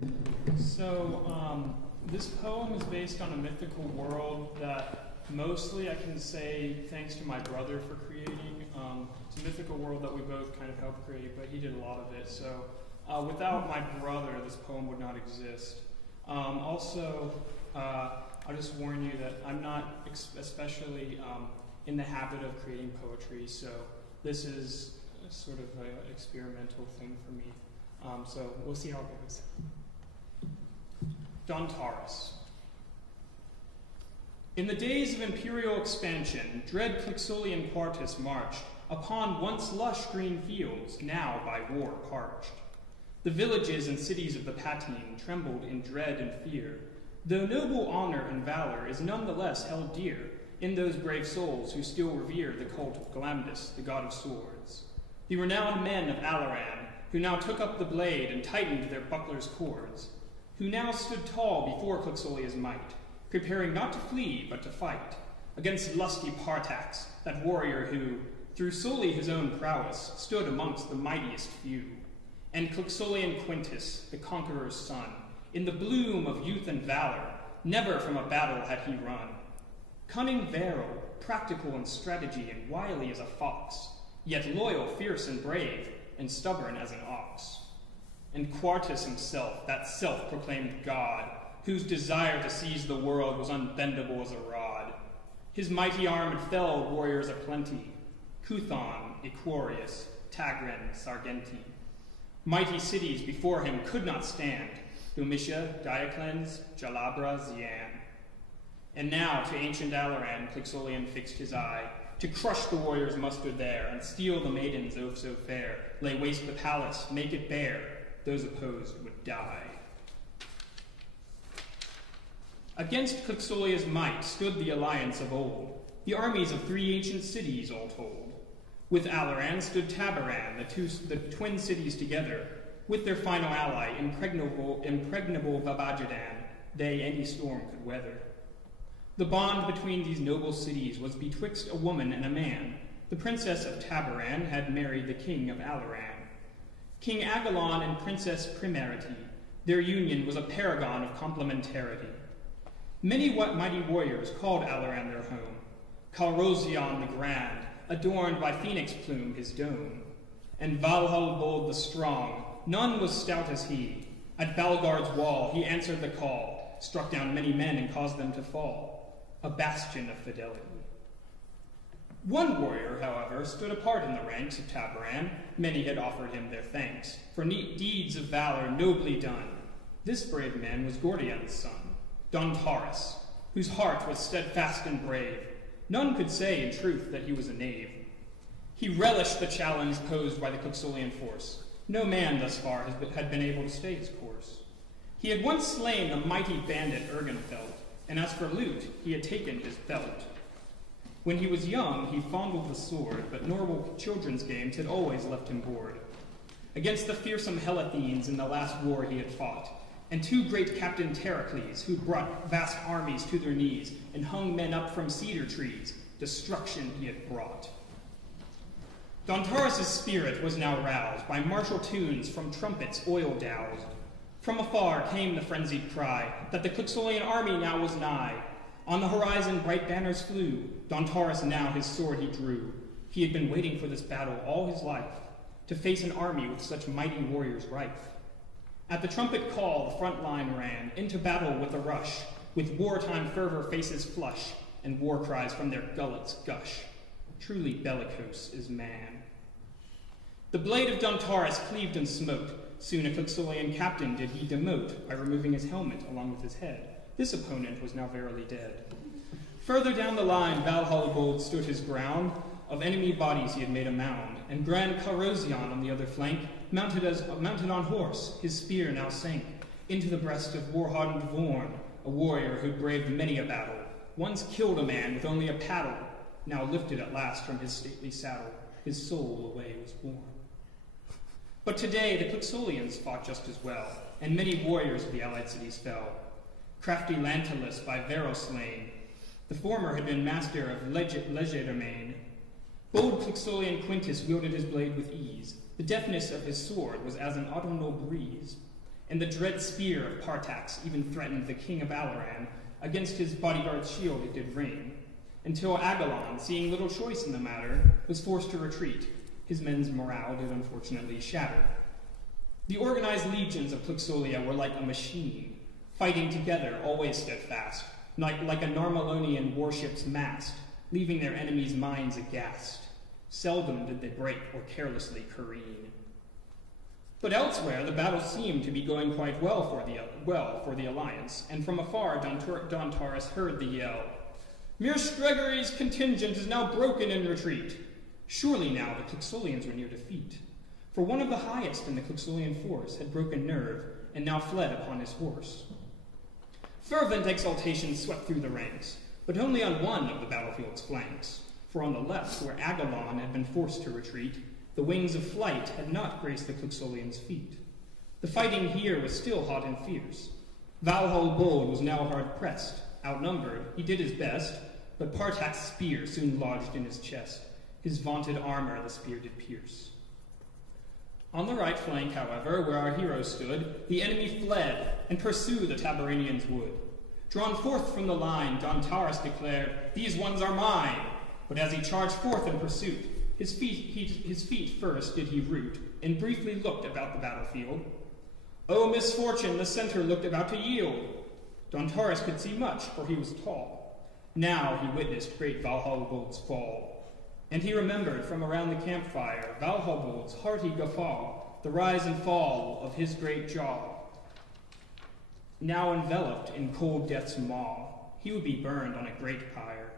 This poem is based on a mythical world that mostly I can say thanks to my brother for creating. It's a mythical world that we both kind of helped create, but he did a lot of it. So without my brother, this poem would not exist. I'll just warn you that I'm not especially in the habit of creating poetry, so this is sort of an experimental thing for me. So we'll see how it goes. Dontaris. In the days of imperial expansion, dread Clixolian Quartus marched upon once lush green fields, now by war parched. The villages and cities of the Patine trembled in dread and fear, though noble honor and valor is none the less held dear in those brave souls who still revere the cult of Glamdus, the god of swords. The renowned men of Alaran, who now took up the blade and tightened their bucklers' cords, who now stood tall before Clixolia's might, preparing not to flee, but to fight, against lusty Partax, that warrior who, through solely his own prowess, stood amongst the mightiest few, and Clixolian Quintus, the conqueror's son, in the bloom of youth and valor, never from a battle had he run. Cunning Varro, practical in strategy and wily as a fox, yet loyal, fierce, and brave, and stubborn as an ox. And Quartus himself, that self-proclaimed god, whose desire to seize the world was unbendable as a rod. His mighty arm had felled warriors aplenty, Cuthon, Equorius, Tagrin, Sargenti. Mighty cities before him could not stand, Domitia, Dioclens, Jalabra, Zian. And now to ancient Alaran Clixolian fixed his eye, to crush the warriors mustered there, and steal the maidens oh so fair, lay waste the palace, make it bare, those opposed would die. Against Clixolia's might stood the alliance of old, the armies of 3 ancient cities all told. With Alaran stood Tabaran, the twin cities together, with their final ally, impregnable Vabajadan, they any storm could weather. The bond between these noble cities was betwixt a woman and a man. The princess of Tabaran had married the king of Alaran. King Agalon and Princess Primarity, their union was a paragon of complementarity. Many mighty warriors called Alaran their home, Calrosion the Grand, adorned by phoenix plume his dome, and Valhall bold the strong, none was stout as he. At Valgard's wall he answered the call, struck down many men and caused them to fall, a bastion of fidelity. One warrior, however, stood apart in the ranks of Tabaran. Many had offered him their thanks, for neat deeds of valor nobly done. This brave man was Gordion's son, Dontaris, whose heart was steadfast and brave. None could say, in truth, that he was a knave. He relished the challenge posed by the Clixolian force. No man thus far had been able to stay his course. He had once slain the mighty bandit Ergenfeld, and as for loot, he had taken his belt. When he was young, he fondled the sword, but normal children's games had always left him bored. Against the fearsome Helathenes in the last war he had fought, and 2 great Captain Terracles, who brought vast armies to their knees and hung men up from cedar trees, destruction he had brought. Dontaris' spirit was now roused by martial tunes from trumpets oil-doused. From afar came the frenzied cry that the Clixolian army now was nigh. On the horizon bright banners flew. Dontaris now his sword he drew. He had been waiting for this battle all his life, to face an army with such mighty warriors rife. At the trumpet call the front line ran, into battle with a rush, with wartime fervor faces flush, and war cries from their gullets gush. Truly bellicose is man. The blade of Dontaris cleaved and smote. Soon a Clixolian captain did he demote, by removing his helmet along with his head. This opponent was now verily dead. Further down the line, Valhall stood his ground. Of enemy bodies he had made a mound, and Grand Calrosion on the other flank, mounted on horse, his spear now sank into the breast of war-hardened Vorn, a warrior who'd braved many a battle, once killed a man with only a paddle, now lifted at last from his stately saddle, his soul away was borne. But today the Clixolians fought just as well, and many warriors of the allied cities fell. Crafty Lentulus by Varro slain, the former had been master of Legerdemain. Bold Clixolian Quintus wielded his blade with ease. The deftness of his sword was as an autumnal breeze, and the dread spear of Partax even threatened the king of Alaran. Against his bodyguard's shield it did ring, until Agalon, seeing little choice in the matter, was forced to retreat. His men's morale did unfortunately shatter. The organized legions of Clixolia were like a machine, fighting together, always steadfast, like a Narmalonian warship's mast, leaving their enemies' minds aghast. Seldom did they break or carelessly careen. But elsewhere, the battle seemed to be going quite well for the alliance, and from afar Dontaris heard the yell, "Mir Stregory's contingent is now broken in retreat." Surely now the Clixolians were near defeat, for one of the highest in the Clixolian force had broken nerve and now fled upon his horse. Fervent exultation swept through the ranks, but only on one of the battlefield's flanks, for on the left, where Agalon had been forced to retreat, the wings of flight had not graced the Clixolians' feet. The fighting here was still hot and fierce. Valhall Bold was now hard pressed. Outnumbered, he did his best, but Partax's spear soon lodged in his chest. His vaunted armor the spear did pierce. On the right flank, however, where our heroes stood, the enemy fled, and pursue the Tabaranians would. Drawn forth from the line, Dontaris declared, "These ones are mine!" But as he charged forth in pursuit, his feet first did he root, and briefly looked about the battlefield. Oh, misfortune, the center looked about to yield. Dontaris could see much, for he was tall. Now he witnessed great Valhallbold's fall, and he remembered from around the campfire Valhallbold's hearty guffaw, the rise and fall of his great jaw. Now enveloped in cold death's maw, he would be burned on a great pyre.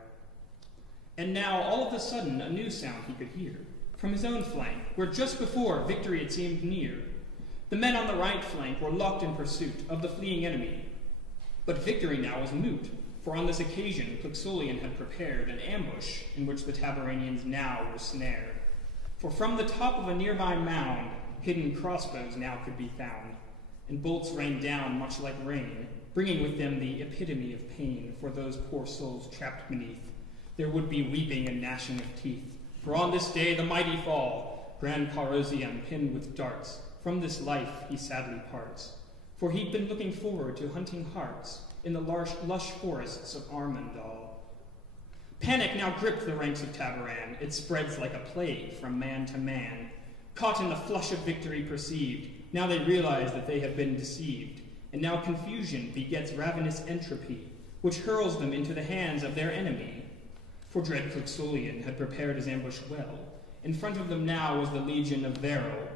And now, all of a sudden, a new sound he could hear, from his own flank, where just before victory had seemed near. The men on the right flank were locked in pursuit of the fleeing enemy. But victory now was moot, for on this occasion Clixolian had prepared an ambush in which the Tabaranians now were snared. For from the top of a nearby mound, hidden crossbows now could be found, and bolts rained down much like rain, bringing with them the epitome of pain for those poor souls trapped beneath. There would be weeping and gnashing of teeth, for on this day the mighty fall, grand Carosian pinned with darts, from this life he sadly parts, for he'd been looking forward to hunting hearts in the lush forests of Armandal. Panic now gripped the ranks of Tabaran, it spreads like a plague from man to man. Caught in the flush of victory perceived, now they realize that they have been deceived, and now confusion begets ravenous entropy, which hurls them into the hands of their enemy. For dread Clixolian had prepared his ambush well. In front of them now was the legion of Varel,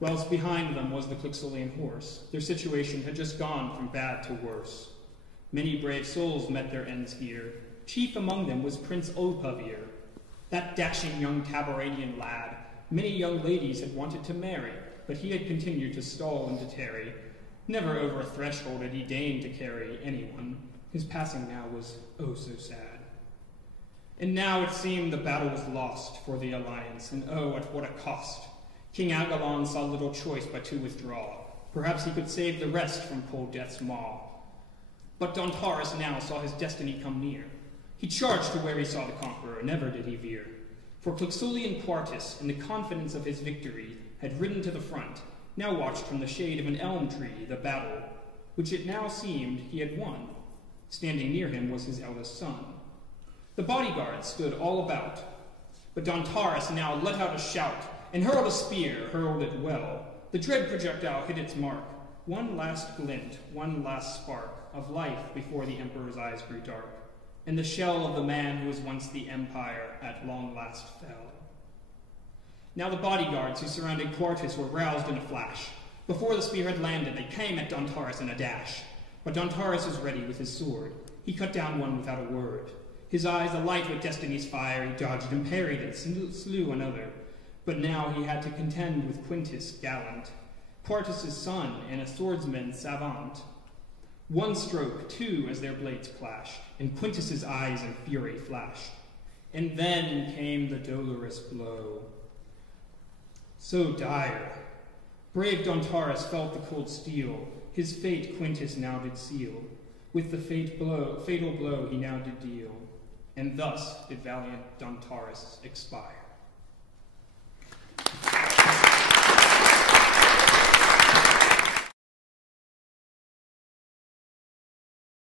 whilst behind them was the Clixolian horse. Their situation had just gone from bad to worse. Many brave souls met their ends here. Chief among them was Prince Olpavir, that dashing young Tabaranian lad. Many young ladies had wanted to marry, but he had continued to stall and to tarry. Never over a threshold had he deigned to carry anyone. His passing now was oh so sad. And now it seemed the battle was lost for the alliance, and oh, at what a cost. King Agalon saw little choice but to withdraw. Perhaps he could save the rest from cold death's maw. But Dontaris now saw his destiny come near. He charged to where he saw the conqueror, never did he veer. For Clixolian Quartus, in the confidence of his victory, had ridden to the front, now watched from the shade of an elm tree the battle, which it now seemed he had won. Standing near him was his eldest son. The bodyguards stood all about, but Dontaris now let out a shout, and hurled a spear, hurled it well. The dread projectile hit its mark, one last glint, one last spark of life before the Emperor's eyes grew dark, and the shell of the man who was once the Empire at long last fell. Now the bodyguards who surrounded Quartus were roused in a flash. Before the spear had landed, they came at Dontaris in a dash. But Dontaris was ready with his sword. He cut down one without a word. His eyes alight with destiny's fire, he dodged and parried and slew another. But now he had to contend with Quintus gallant, Quartus's son and a swordsman savant. One stroke, two, as their blades clashed, and Quintus's eyes in fury flashed. And then came the dolorous blow. So dire. Brave Dontaris felt the cold steel. His fate Quintus now did seal. With the fatal blow he now did deal. And thus did valiant Dontaris expire.